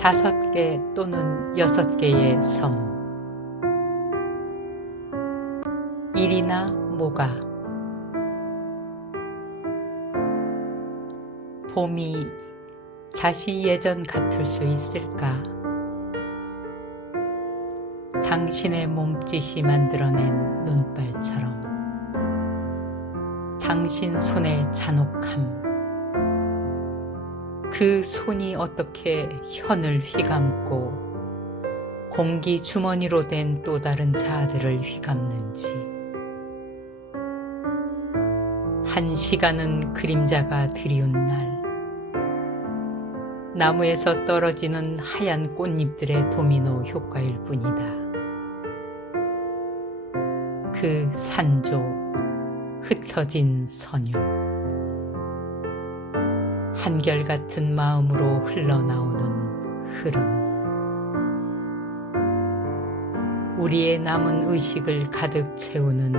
다섯 개 또는 여섯 개의 섬. 일이나 뭐가. 봄이 다시 예전 같을 수 있을까? 당신의 몸짓이 만들어낸 눈발처럼 당신 손의 잔혹함 그 손이 어떻게 현을 휘감고 공기 주머니로 된 또 다른 자아들을 휘감는지 한 시간은 그림자가 드리운 날 나무에서 떨어지는 하얀 꽃잎들의 도미노 효과일 뿐이다. 그 산조, 흩어진 선율. 한결같은 마음으로 흘러나오는 흐름. 우리의 남은 의식을 가득 채우는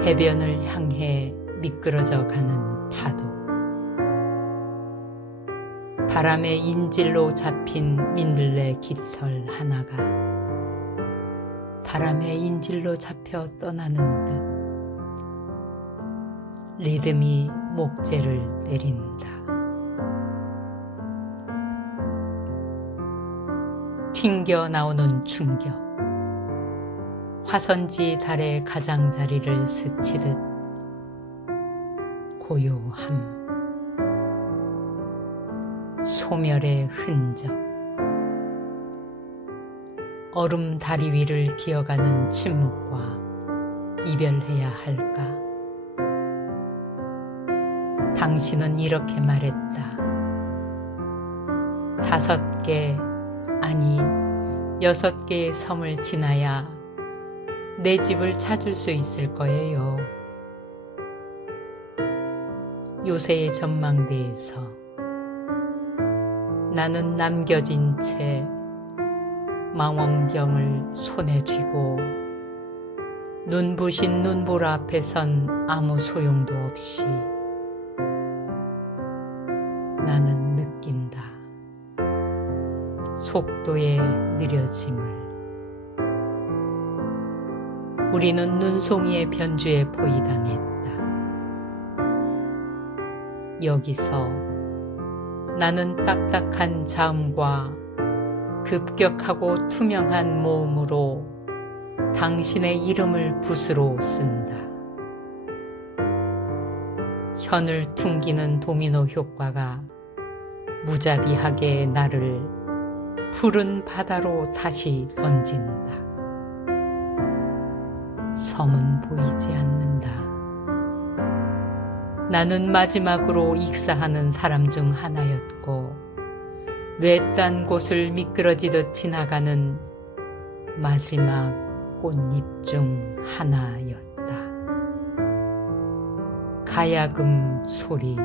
해변을 향해 미끄러져 가는 파도. 바람의 인질로 잡힌 민들레 깃털 하나가 바람의 인질로 잡혀 떠나는 듯 리듬이 목재를 때린다. 튕겨 나오는 충격. 화선지 달의 가장자리를 스치듯 고요함. 소멸의 흔적. 얼음 다리 위를 기어가는 침묵과 이별해야 할까? 당신은 이렇게 말했다. 다섯 개, 아니, 여섯 개의 섬을 지나야 내 집을 찾을 수 있을 거예요. 요새의 전망대에서 나는 남겨진 채 망원경을 손에 쥐고 눈부신 눈볼 앞에 선 아무 소용도 없이 나는 느낀다. 속도의 느려짐을. 우리는 눈송이의 변주에 포위당했다. 여기서 나는 딱딱한 자음과 급격하고 투명한 모음으로 당신의 이름을 붓으로 쓴다. 현을 퉁기는 도미노 효과가 무자비하게 나를 푸른 바다로 다시 던진다. 섬은 보이지 않는다. 나는 마지막으로 익사하는 사람 중 하나였고, 외딴 곳을 미끄러지듯 지나가는 마지막 꽃잎 중 하나였다. 가야금 소리의